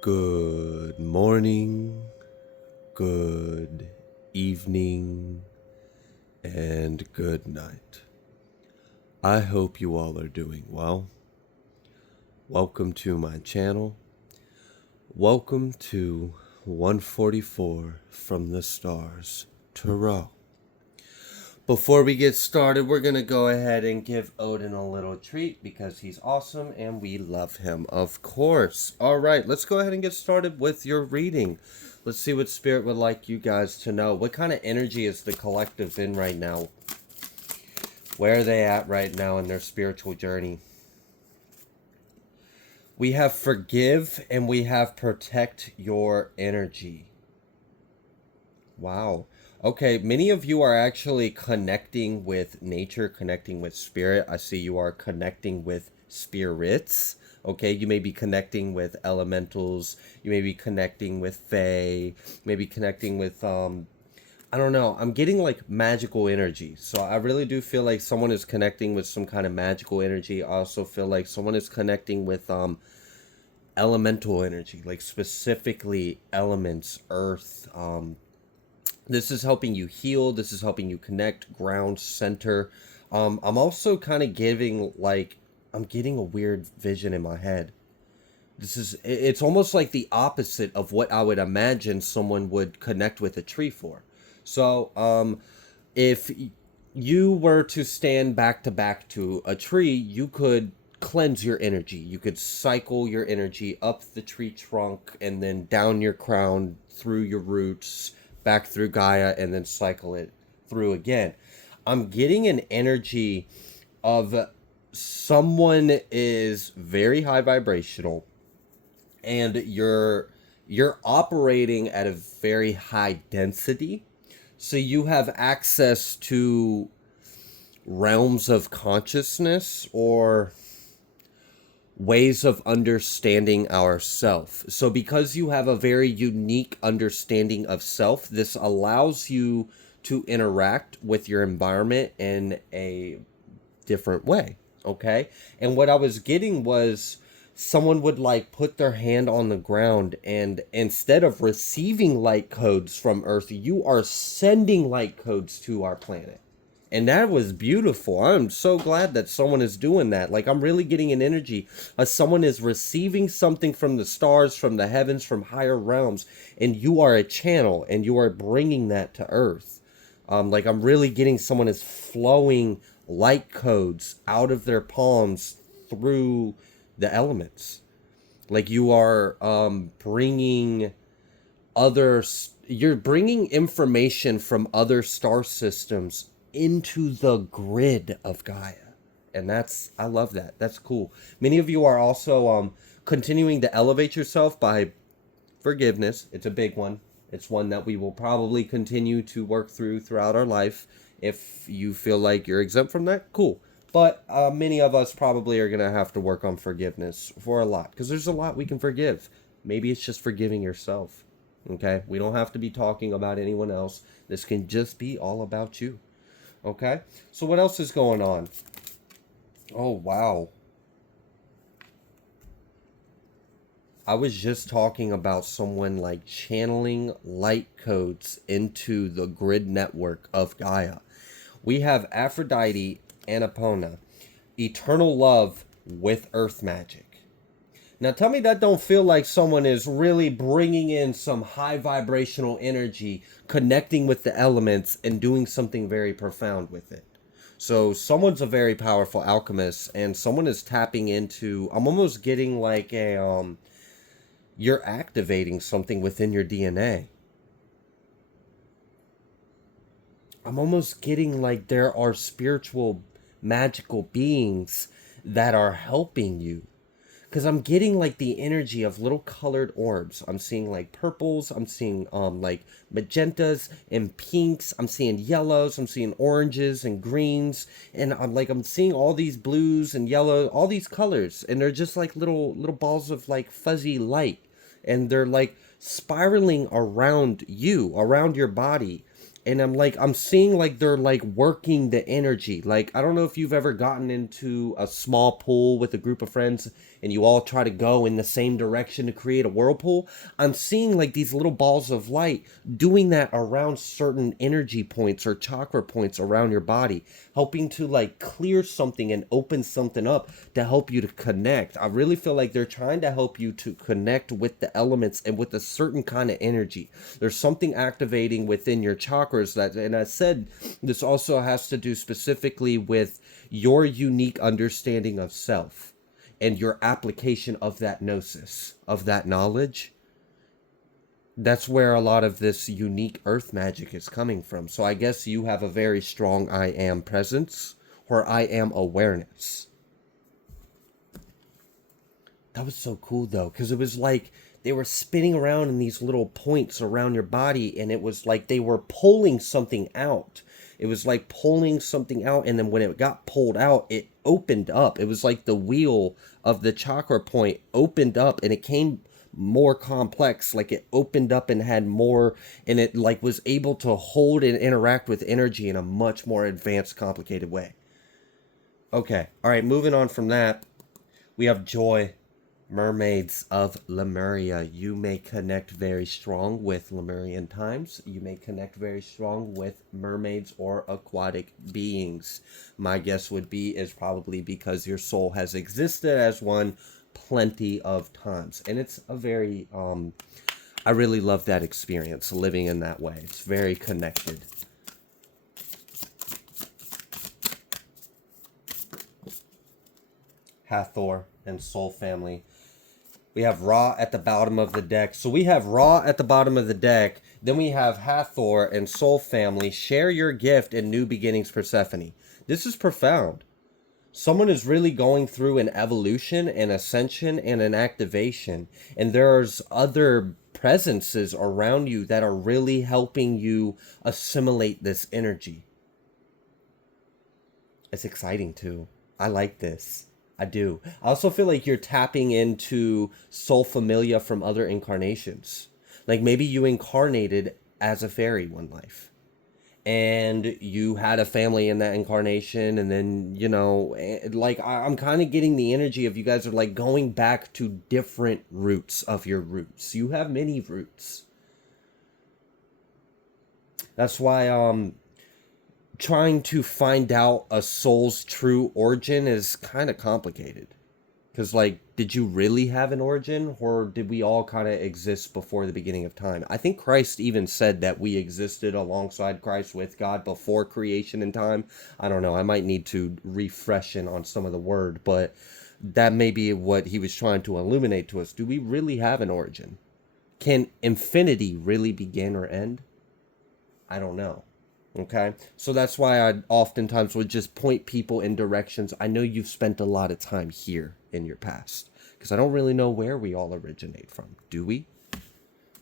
Good morning, good evening, and good night. I hope you all are doing well. Welcome to my channel. Welcome to 144 from the Stars, Tarot. Before we get started, we're going to go ahead and give Odin a little treat because he's awesome and we love him, of course. All right, let's go ahead and get started with your reading. Let's see what Spirit would like you guys to know. What kind of energy is the collective in right now? Where are they at right now in their spiritual journey? We have forgive and we have protect your energy. Wow. Okay, many of you are actually connecting with nature, connecting with spirit. I see you are connecting with spirits. Okay, you may be connecting with elementals. You may be connecting with fae. Maybe connecting with, I don't know. I'm getting like magical energy. So I really do feel like someone is connecting with some kind of magical energy. I also feel like someone is connecting with, elemental energy, like specifically elements, earth, this is helping you heal. This is helping you connect, ground, center. I'm also kind of giving like, I'm getting a weird vision in my head. It's almost like the opposite of what I would imagine someone would connect with a tree for. So, if you were to stand back to back to a tree, you could cleanse your energy. You could cycle your energy up the tree trunk and then down your crown, through your roots, back through Gaia, and then cycle it through again. I'm getting an energy of someone is very high vibrational and you're operating at a very high density. So you have access to realms of consciousness or ways of understanding ourself. So because you have a very unique understanding of self, this allows you to interact with your environment in a different way. Okay. And what I was getting was someone would like put their hand on the ground, and instead of receiving light codes from Earth, you are sending light codes to our planet. And that was beautiful. I'm so glad that someone is doing that. Like, I'm really getting an energy as someone is receiving something from the stars, from the heavens, from higher realms, and you are a channel and you are bringing that to Earth. Like, I'm really getting someone is flowing light codes out of their palms through the elements. Like, you are bringing you're bringing information from other star systems into the grid of Gaia. And I love that. That's cool. Many of you are also continuing to elevate yourself by forgiveness. It's a big one. It's one that we will probably continue to work through throughout our life. If you feel like you're exempt from that, cool. But many of us probably are going to have to work on forgiveness for a lot, because there's a lot we can forgive. Maybe it's just forgiving yourself. Okay? We don't have to be talking about anyone else. This can just be all about you. Okay? So what else is going on? Oh, wow. I was just talking about someone like channeling light codes into the grid network of Gaia. We have Aphrodite and Epona, eternal love with earth magic. Now tell me that don't feel like someone is really bringing in some high vibrational energy, connecting with the elements and doing something very profound with it. So someone's a very powerful alchemist, and someone is tapping into, I'm almost getting like a you're activating something within your DNA. I'm almost getting like there are spiritual, magical beings that are helping you. Because I'm getting like the energy of little colored orbs. I'm seeing like purples. I'm seeing like magentas and pinks. I'm seeing yellows. I'm seeing oranges and greens. And I'm seeing all these blues and yellow, all these colors. And they're just like little balls of like fuzzy light. And they're like spiraling around you, around your body. and I'm seeing like they're like working the energy. Like, I don't know if you've ever gotten into a small pool with a group of friends and you all try to go in the same direction to create a whirlpool. I'm seeing like these little balls of light doing that around certain energy points or chakra points around your body, helping to like clear something and open something up to help you to connect. I really feel like they're trying to help you to connect with the elements and with a certain kind of energy. There's something activating within your chakras that, and I said this also has to do specifically with your unique understanding of self and your application of that gnosis, of that knowledge. That's where a lot of this unique earth magic is coming from. So I guess you have a very strong I am presence or I am awareness. That was so cool though, because it was like they were spinning around in these little points around your body, and it was like they were pulling something out. It was like pulling something out, and then when it got pulled out, it opened up. It was like the wheel of the chakra point opened up, and it came more complex. Like it opened up and had more, and it like was able to hold and interact with energy in a much more advanced, complicated way. Okay, all right, moving on from that, we have joy. Mermaids of Lemuria. You may connect very strong with Lemurian times. You may connect very strong with mermaids or aquatic beings. My guess would be is probably because your soul has existed as one plenty of times. And it's a very, I really love that experience, living in that way. It's very connected. Hathor and Soul Family. We have Ra at the bottom of the deck. So we have Ra at the bottom of the deck. Then we have Hathor and Soul Family. Share your gift in New Beginnings, Persephone. This is profound. Someone is really going through an evolution, an ascension, and an activation. And there's other presences around you that are really helping you assimilate this energy. It's exciting too. I like this. I do. I also feel like you're tapping into soul familia from other incarnations. Like maybe you incarnated as a fairy one life, and you had a family in that incarnation, and then, you know, like I'm kind of getting the energy of you guys are like going back to different roots of your roots. You have many roots. That's why trying to find out a soul's true origin is kind of complicated. Because, like, did you really have an origin? Or did we all kind of exist before the beginning of time? I think Christ even said that we existed alongside Christ with God before creation and time. I don't know. I might need to refresh in on some of the word. But that may be what he was trying to illuminate to us. Do we really have an origin? Can infinity really begin or end? I don't know. Okay, so that's why I oftentimes would just point people in directions. I know you've spent a lot of time here in your past, because I don't really know where we all originate from. Do we?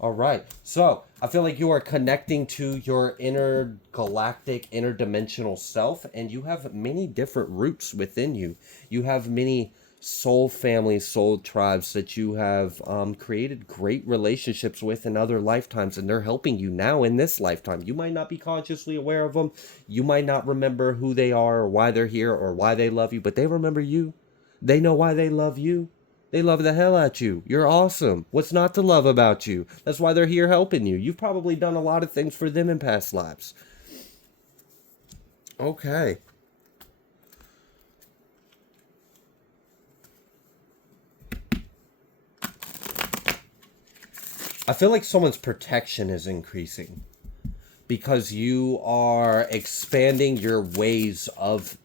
All right, so I feel like you are connecting to your intergalactic, interdimensional self, and you have many different roots within you. You have many soul families, soul tribes that you have created great relationships with in other lifetimes, and they're helping you now in this lifetime. You might not be consciously aware of them. You might not remember who they are or why they're here or why they love you, but they remember you. They know why they love you. They love the hell out you. You're awesome. What's not to love about you? That's why they're here helping you. You've probably done a lot of things for them in past lives. Okay. I feel like someone's protection is increasing because you are expanding your ways of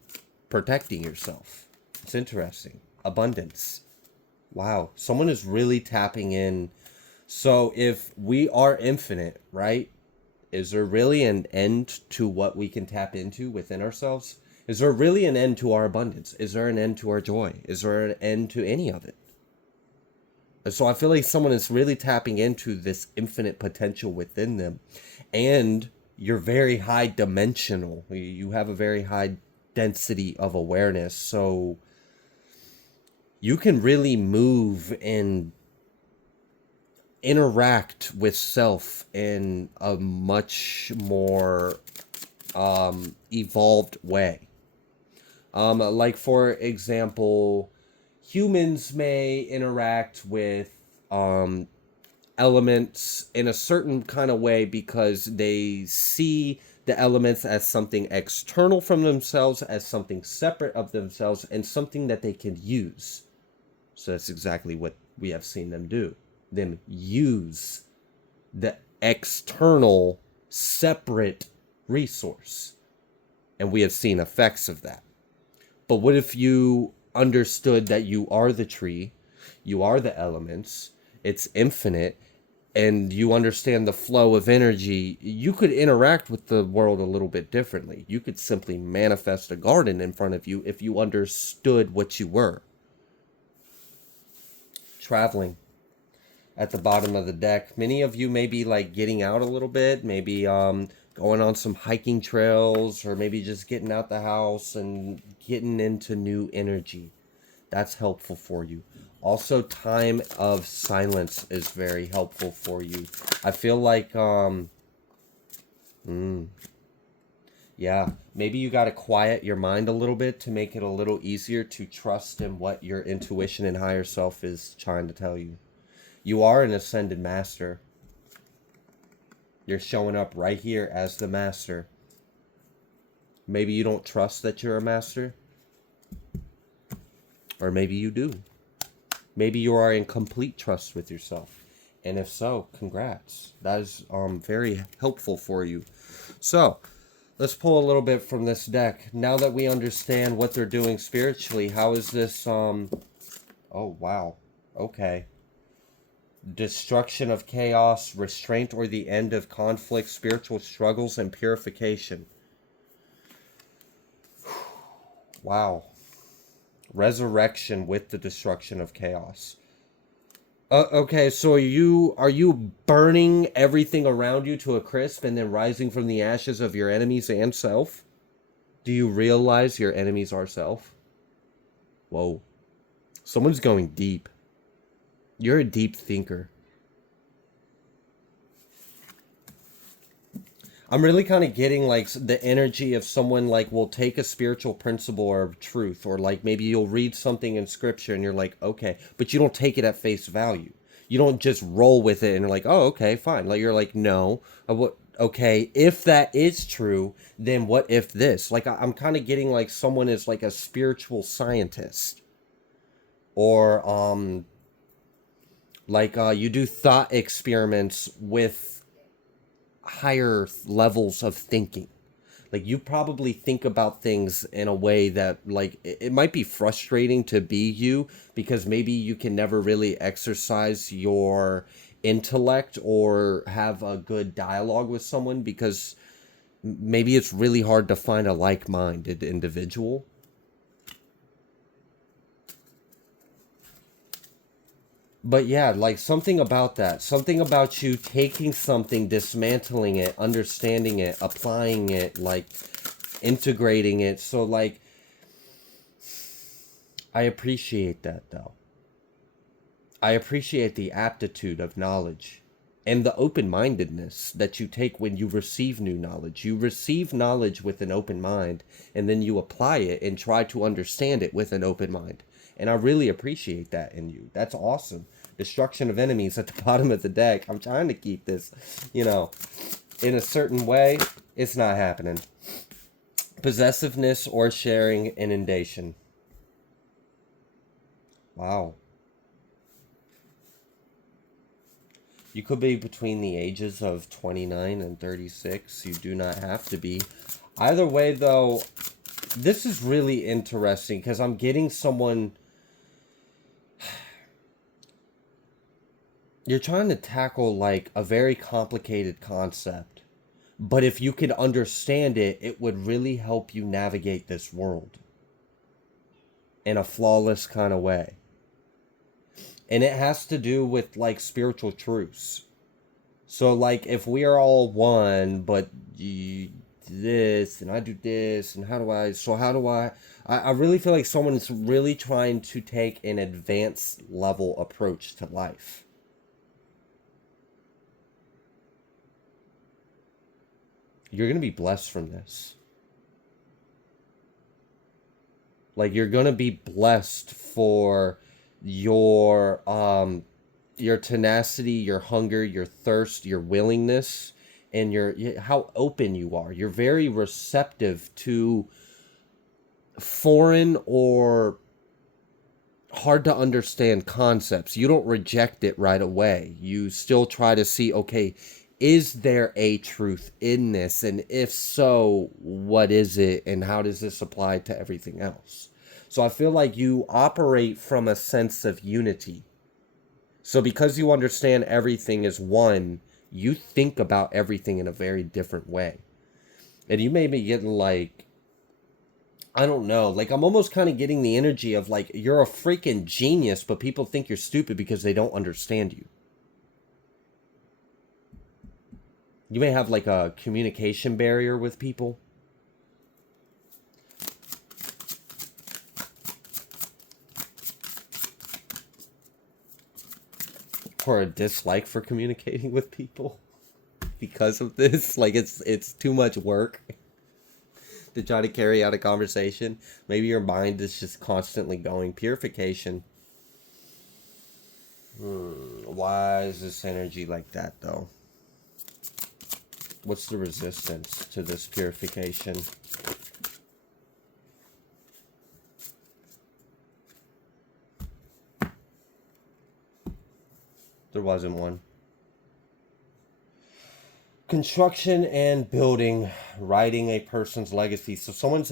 protecting yourself. It's interesting. Abundance. Wow. Someone is really tapping in. So if we are infinite, right? Is there really an end to what we can tap into within ourselves? Is there really an end to our abundance? Is there an end to our joy? Is there an end to any of it? So I feel like someone is really tapping into this infinite potential within them. And you're very high dimensional. You have a very high density of awareness. So you can really move in interact with self in a much more evolved way. Like for example, humans may interact with elements in a certain kind of way because they see the elements as something external from themselves, as something separate of themselves, and something that they can use. So that's exactly what we have seen them do. Them use the external separate resource. And we have seen effects of that. But what if you understood that you are the tree, you are the elements, it's infinite, and you understand the flow of energy? You could interact with the world a little bit differently. You could simply manifest a garden in front of you if you understood what you were. Traveling at the bottom of the deck. Many of you may be like getting out a little bit, maybe going on some hiking trails, or maybe just getting out the house and getting into new energy. That's helpful for you. Also, time of silence is very helpful for you. I feel like yeah, maybe you got to quiet your mind a little bit to make it a little easier to trust in what your intuition and higher self is trying to tell you. You are an ascended master. You're showing up right here as the master. Maybe you don't trust that you're a master. Or maybe you do. Maybe you are in complete trust with yourself. And if so, congrats. That is very helpful for you. So, let's pull a little bit from this deck. Now that we understand what they're doing spiritually, how is this oh wow. Okay. Destruction of chaos, restraint or the end of conflict, spiritual struggles, and purification. Wow. Resurrection with the destruction of chaos. Okay, so are you burning everything around you to a crisp and then rising from the ashes of your enemies and self? Do you realize your enemies are self? Whoa. Someone's going deep. You're a deep thinker. I'm really kind of getting like the energy of someone like will take a spiritual principle or truth, or like maybe you'll read something in scripture and you're like, okay, but you don't take it at face value. You don't just roll with it and you're like, oh, okay, fine. Like you're like, no, what? Okay, if that is true, then what if this? Like I'm kind of getting like someone is like a spiritual scientist, or like you do thought experiments with higher levels of thinking. Like you probably think about things in a way that like it might be frustrating to be you, because maybe you can never really exercise your intellect or have a good dialogue with someone, because maybe it's really hard to find a like-minded individual. But yeah, like something about that. Something about you taking something, dismantling it, understanding it, applying it, like integrating it. So like I appreciate that though. I appreciate the aptitude of knowledge and the open-mindedness that you take when you receive new knowledge. You receive knowledge with an open mind, and then you apply it and try to understand it with an open mind. And I really appreciate that in you. That's awesome. Destruction of enemies at the bottom of the deck. I'm trying to keep this, in a certain way. It's not happening. Possessiveness or sharing, inundation. Wow. You could be between the ages of 29 and 36. You do not have to be. Either way, though, this is really interesting because I'm getting someone. You're trying to tackle like a very complicated concept, but if you could understand it, it would really help you navigate this world in a flawless kind of way. And it has to do with like spiritual truths. So like if we are all one, but you this and I do this, and I really feel like someone's really trying to take an advanced level approach to life. you're going to be blessed from this. Like, you're going to be blessed for your tenacity, your hunger, your thirst, your willingness, and how open you are. You're very receptive to foreign or hard to understand concepts. You don't reject it right away. You still try to see, okay, is there a truth in this? And if so, what is it? And how does this apply to everything else? So I feel like you operate from a sense of unity. So because you understand everything is one, you think about everything in a very different way. And you may be getting like, I don't know, like I'm almost kind of getting the energy of like you're a freaking genius, but people think you're stupid because they don't understand you. You may have like a communication barrier with people. Or a dislike for communicating with people because of this. Like it's too much work to try to carry out a conversation. Maybe your mind is just constantly going. Purification. Why is this energy like that though? What's the resistance to this purification? There wasn't one. Construction and building, writing a person's legacy. So someone's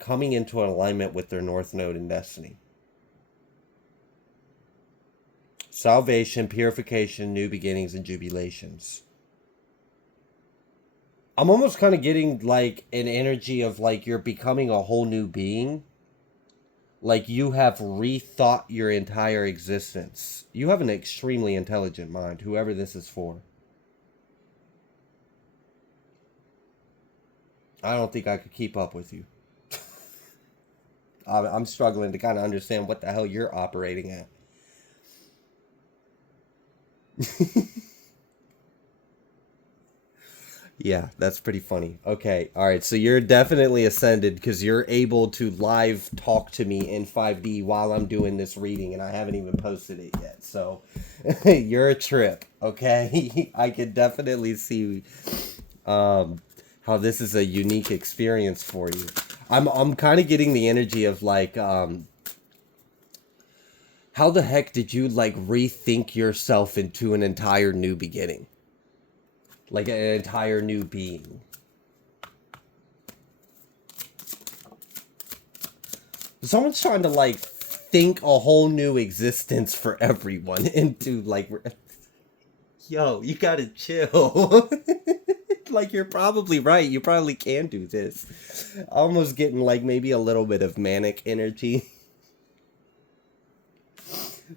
coming into an alignment with their North Node in destiny. Salvation, purification, new beginnings, and jubilations. I'm almost kind of getting like an energy of like you're becoming a whole new being. Like you have rethought your entire existence. You have an extremely intelligent mind, whoever this is for. I don't think I could keep up with you. I'm struggling to kind of understand what the hell you're operating at. Yeah, that's pretty funny. Okay, all right. So you're definitely ascended because you're able to live talk to me in 5D while I'm doing this reading, and I haven't even posted it yet. So you're a trip, okay? I can definitely see how this is a unique experience for you. I'm kind of getting the energy of like how the heck did you like rethink yourself into an entire new beginning? Like an entire new being. Someone's trying to like think a whole new existence for everyone into like, yo, you gotta chill. Like you're probably right. You probably can do this. Almost getting like maybe a little bit of manic energy.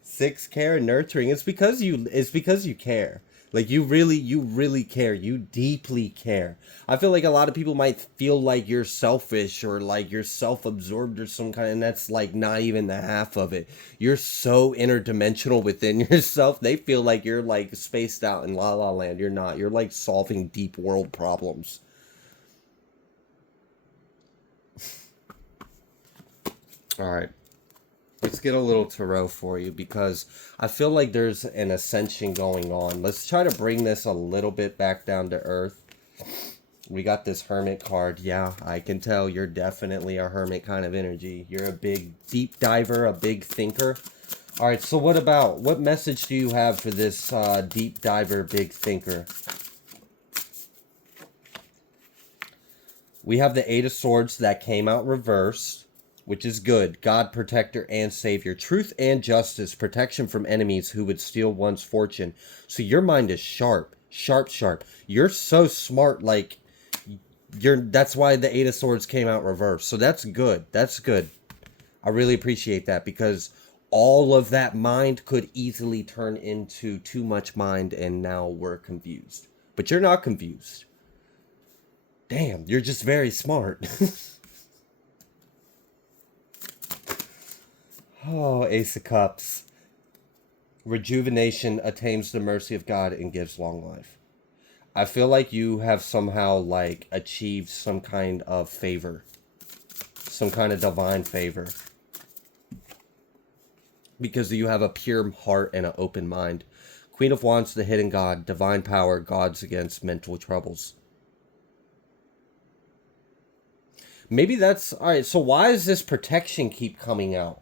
6, care and nurturing. It's because you care. Like you really care. You deeply care. I feel like a lot of people might feel like you're selfish or like you're self-absorbed or some kind, and that's like not even the half of it. You're so interdimensional within yourself. They feel like you're like spaced out in La La Land. You're not. You're like solving deep world problems. All right. Let's get a little tarot for you because I feel like there's an ascension going on. Let's try to bring this a little bit back down to earth. We got this hermit card. Yeah, I can tell you're definitely a hermit kind of energy. You're a big deep diver, a big thinker. All right, so what message do you have for this deep diver, big thinker? We have the 8 of Swords that came out reversed, which is good. God, protector, and savior. Truth and justice. Protection from enemies who would steal one's fortune. So your mind is sharp. Sharp, sharp. You're so smart, like, that's why the 8 of Swords came out reversed. So that's good. That's good. I really appreciate that because all of that mind could easily turn into too much mind and now we're confused. But you're not confused. Damn, you're just very smart. Oh, Ace of Cups. Rejuvenation attains the mercy of God and gives long life. I feel like you have somehow like achieved some kind of favor, some kind of divine favor, because you have a pure heart and an open mind. Queen of Wands, the hidden god, divine power, gods against mental troubles. Maybe that's all right. So why does this protection keep coming out?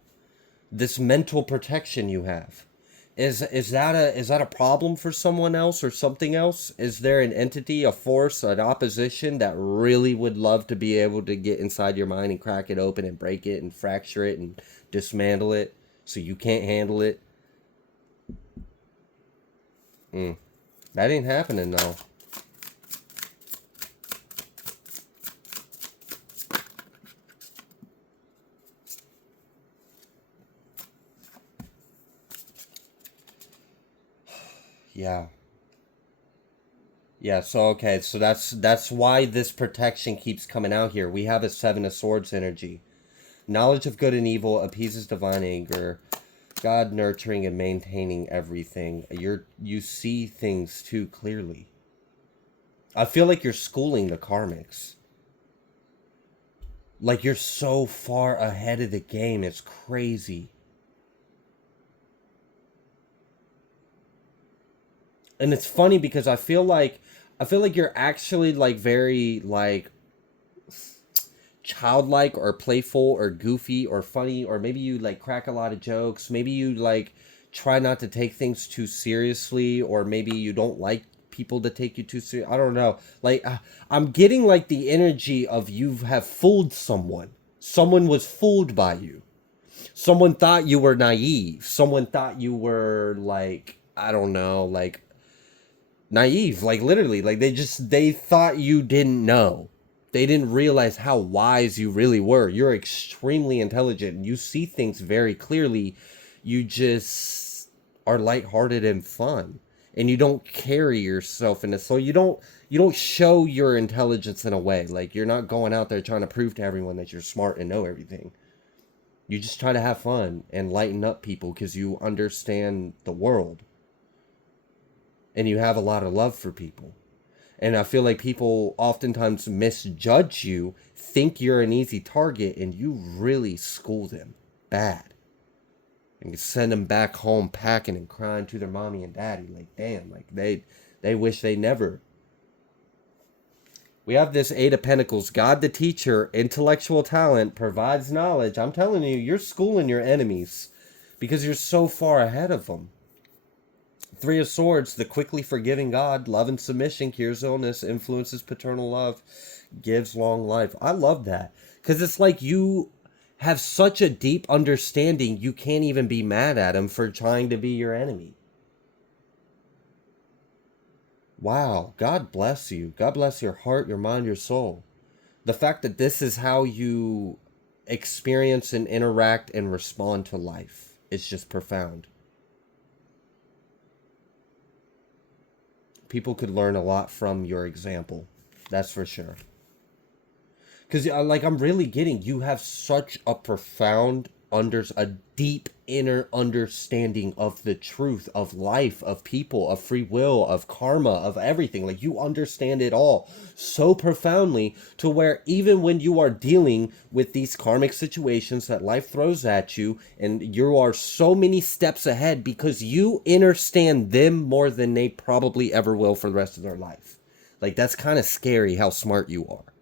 This mental protection you have. Is that a problem for someone else or something else? Is there an entity, a force, an opposition that really would love to be able to get inside your mind and crack it open and break it and fracture it and dismantle it so you can't handle it? That ain't happening though. Yeah. Yeah, so okay, so that's why this protection keeps coming out here. We have a Seven of Swords energy. Knowledge of good and evil appeases divine anger. God nurturing and maintaining everything. You see things too clearly. I feel like you're schooling the karmics. Like you're so far ahead of the game, it's crazy. And it's funny because I feel like you're actually like very like childlike or playful or goofy or funny, or maybe you like crack a lot of jokes, maybe you like try not to take things too seriously, or maybe you don't like people to take you too serious. I don't know, like I'm getting like the energy of you have fooled someone was fooled by you, someone thought you were naive, someone thought you were like, I don't know, like naive, like literally, like they thought you didn't know. They didn't realize how wise you really were. You're extremely intelligent. You see things very clearly. You just are lighthearted and fun. And you don't carry yourself in it. So you don't show your intelligence in a way. Like you're not going out there trying to prove to everyone that you're smart and know everything. You just try to have fun and lighten up people because you understand the world. And you have a lot of love for people. And I feel like people oftentimes misjudge you, think you're an easy target, and you really school them bad. And send them back home packing and crying to their mommy and daddy. Like, damn, like they wish they never. We have this Eight of Pentacles. God the teacher, intellectual talent, provides knowledge. I'm telling you, you're schooling your enemies because you're so far ahead of them. Three of Swords, the quickly forgiving God, love and submission, cures illness, influences paternal love, gives long life. I love that because it's like you have such a deep understanding, you can't even be mad at him for trying to be your enemy. Wow, God bless you. God bless your heart, your mind, your soul. The fact that this is how you experience and interact and respond to life is just profound. People could learn a lot from your example. That's for sure. Because like I'm really getting, you have such a profound a deep inner understanding of the truth of life, of people, of free will, of karma, of everything. Like you understand it all so profoundly to where even when you are dealing with these karmic situations that life throws at you, and you are so many steps ahead because you understand them more than they probably ever will for the rest of their life. Like that's kind of scary how smart you are,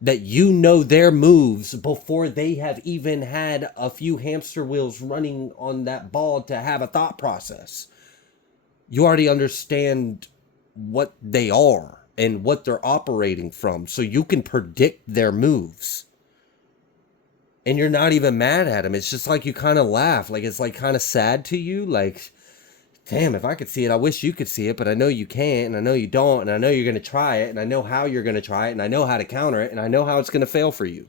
that you know their moves before they have even had a few hamster wheels running on that ball to have a thought process. You already understand what they are and what they're operating from, so you can predict their moves. And you're not even mad at them. It's just like you kind of laugh. Like it's like kind of sad to you. Like, damn, if I could see it, I wish you could see it, but I know you can't, and I know you don't, and I know you're going to try it, and I know how you're going to try it, and I know how to counter it, and I know how it's going to fail for you.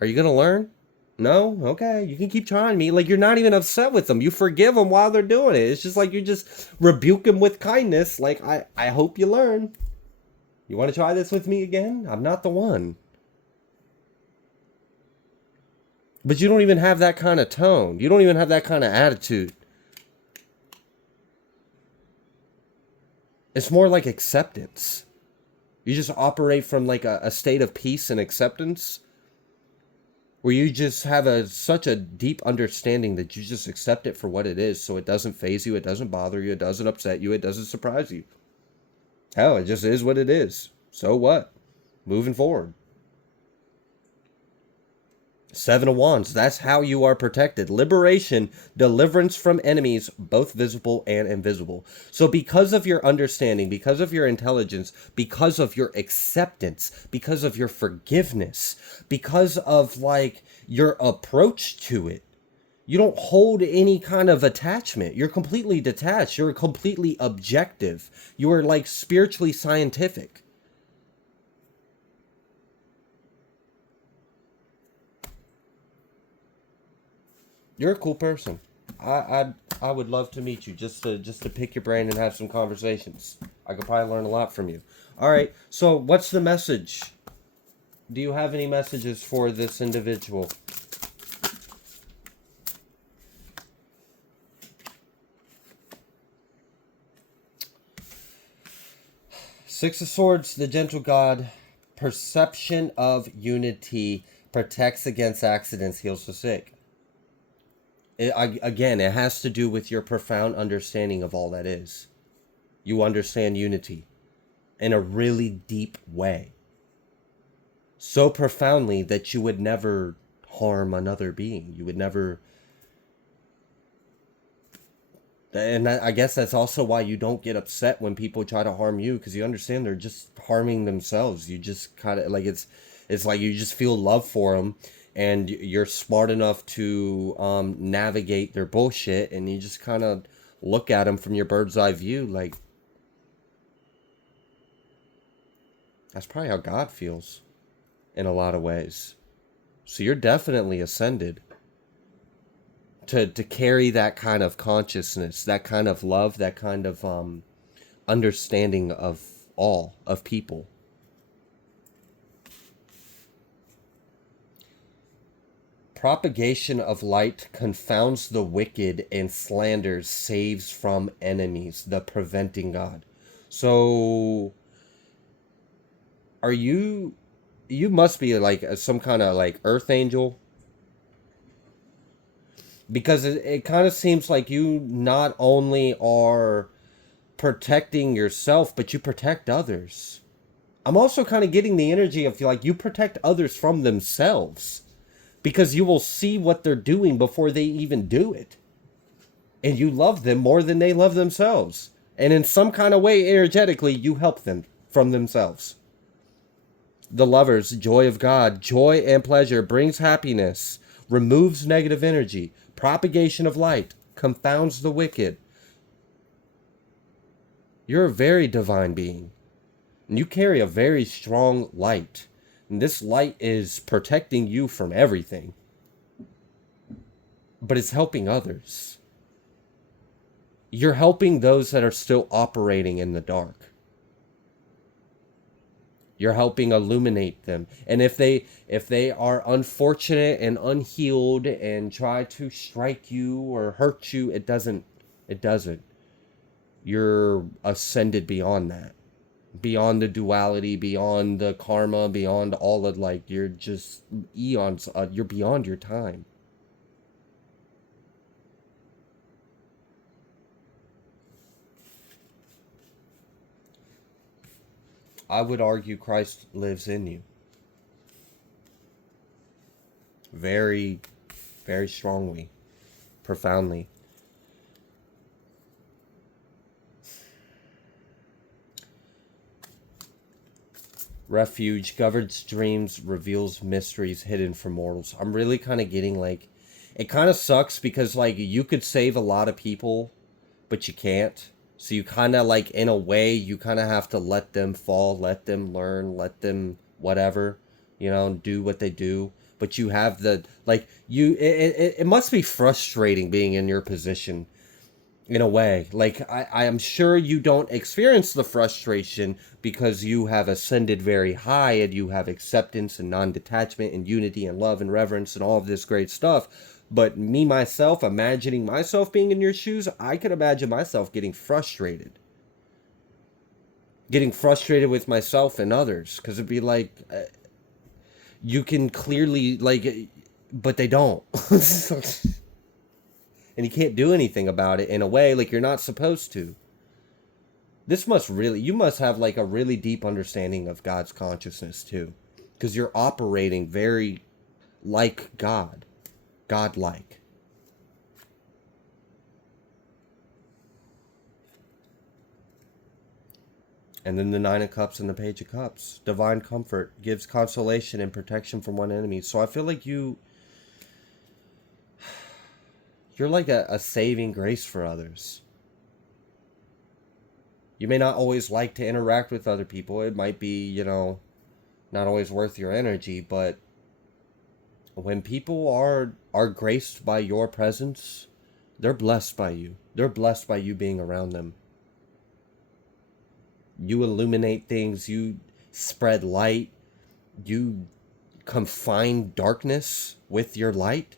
Are you going to learn? No? Okay, you can keep trying me. Like, you're not even upset with them. You forgive them while they're doing it. It's just like you just rebuke them with kindness. Like, I hope you learn. You want to try this with me again? I'm not the one. But you don't even have that kind of tone. You don't even have that kind of attitude. It's more like acceptance. You just operate from like a state of peace and acceptance where you just have such a deep understanding that you just accept it for what it is, so it doesn't faze you, it doesn't bother you, it doesn't upset you, it doesn't surprise you. Hell, it just is what it is. So what? Moving forward. Seven of Wands, that's how you are protected. Liberation, deliverance from enemies, both visible and invisible. So because of your understanding, because of your intelligence, because of your acceptance, because of your forgiveness, because of like your approach to it, you don't hold any kind of attachment. You're completely detached. You're completely objective. You are like spiritually scientific. You're a cool person. I would love to meet you just to pick your brain and have some conversations. I could probably learn a lot from you. All right. So, what's the message? Do you have any messages for this individual? Six of Swords, the gentle God, perception of unity, protects against accidents, heals the sick. Again, it has to do with your profound understanding of all that is. You understand unity in a really deep way. So profoundly that you would never harm another being. You would never... And I guess that's also why you don't get upset when people try to harm you, because you understand they're just harming themselves. You just kind of like it's like you just feel love for them, and you're smart enough to navigate their bullshit, and you just kind of look at them from your bird's eye view. Like, that's probably how God feels in a lot of ways. So you're definitely ascended to carry that kind of consciousness, that kind of love, that kind of understanding of all of people. Propagation of light confounds the wicked and slanders saves from enemies, the preventing God. So are you must be like some kind of like earth angel, because it kind of seems like you not only are protecting yourself, but you protect others. I'm also kind of getting the energy of like you protect others from themselves, because you will see what they're doing before they even do it. And you love them more than they love themselves. And in some kind of way, energetically, you help them from themselves. The Lovers, joy of God, joy and pleasure brings happiness, removes negative energy, propagation of light, confounds the wicked. You're a very divine being. And you carry a very strong light. And this light is protecting you from everything. But it's helping others. You're helping those that are still operating in the dark. You're helping illuminate them. And if they are unfortunate and unhealed and try to strike you or hurt you, it doesn't. You're ascended beyond that. Beyond the duality, beyond the karma, beyond all of like, you're just eons, you're beyond your time. I would argue Christ lives in you. Very, very strongly, profoundly. Refuge governs dreams, reveals mysteries hidden from mortals. I'm really kind of getting like, it kind of sucks because like you could save a lot of people, but you can't. So you kind of like, in a way, you kind of have to let them fall, let them learn, let them whatever, do what they do. But you have the like it must be frustrating being in your position in a way. Like I am sure you don't experience the frustration because you have ascended very high and you have acceptance and non-detachment and unity and love and reverence and all of this great stuff. But me myself, imagining myself being in your shoes, I could imagine myself getting frustrated. getting frustrated with myself and others, because it'd be like, you can clearly, like, but they don't. And you can't do anything about it in a way, like, you're not supposed to. This must really, you must have like a really deep understanding of God's consciousness too, because you're operating very like God, God-like. And then the Nine of Cups and the Page of Cups. Divine comfort gives consolation and protection from one enemy. So I feel like you're like a saving grace for others. You may not always like to interact with other people. It might be, not always worth your energy, but when people are graced by your presence, they're blessed by you. They're blessed by you being around them. You illuminate things, you spread light, you confine darkness with your light,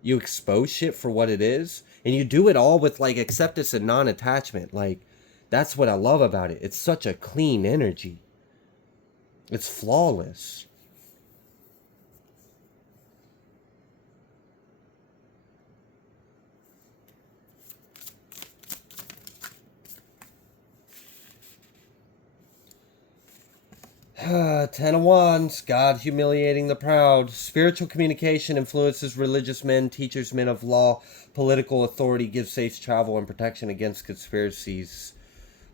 you expose shit for what it is, and you do it all with like acceptance and non-attachment. Like, that's what I love about it. It's such a clean energy. It's flawless. Ten of Wands, God humiliating the proud. Spiritual communication influences religious men, teachers, men of law. Political authority gives safe travel and protection against conspiracies.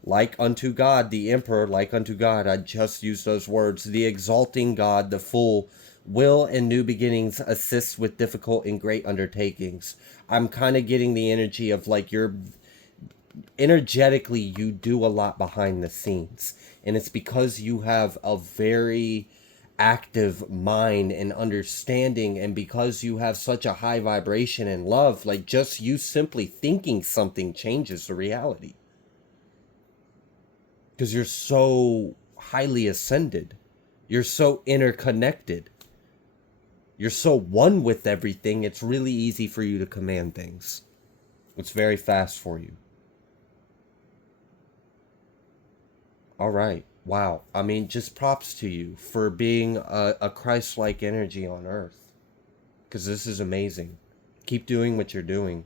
Like unto God, the emperor, like unto God. I just used those words. The exalting God, the full will and new beginnings assists with difficult and great undertakings. I'm kind of getting the energy of like you're energetically, you do a lot behind the scenes, and it's because you have a very active mind and understanding, and because you have such a high vibration and love, like just you simply thinking something changes the reality, because you're so highly ascended, you're so interconnected, you're so one with everything. It's really easy for you to command things. It's very fast for you. All right. Wow. I mean, just props to you for being a Christ-like energy on Earth. Because this is amazing. Keep doing what you're doing.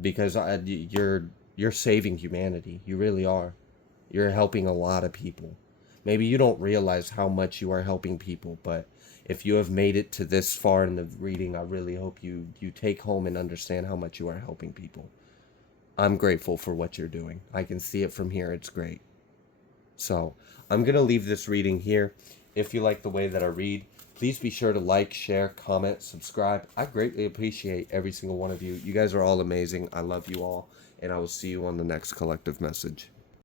Because you're saving humanity. You really are. You're helping a lot of people. Maybe you don't realize how much you are helping people, but if you have made it to this far in the reading, I really hope you take home and understand how much you are helping people. I'm grateful for what you're doing. I can see it from here. It's great. So I'm going to leave this reading here. If you like the way that I read, please be sure to like, share, comment, subscribe. I greatly appreciate every single one of you. You guys are all amazing. I love you all. And I will see you on the next collective message.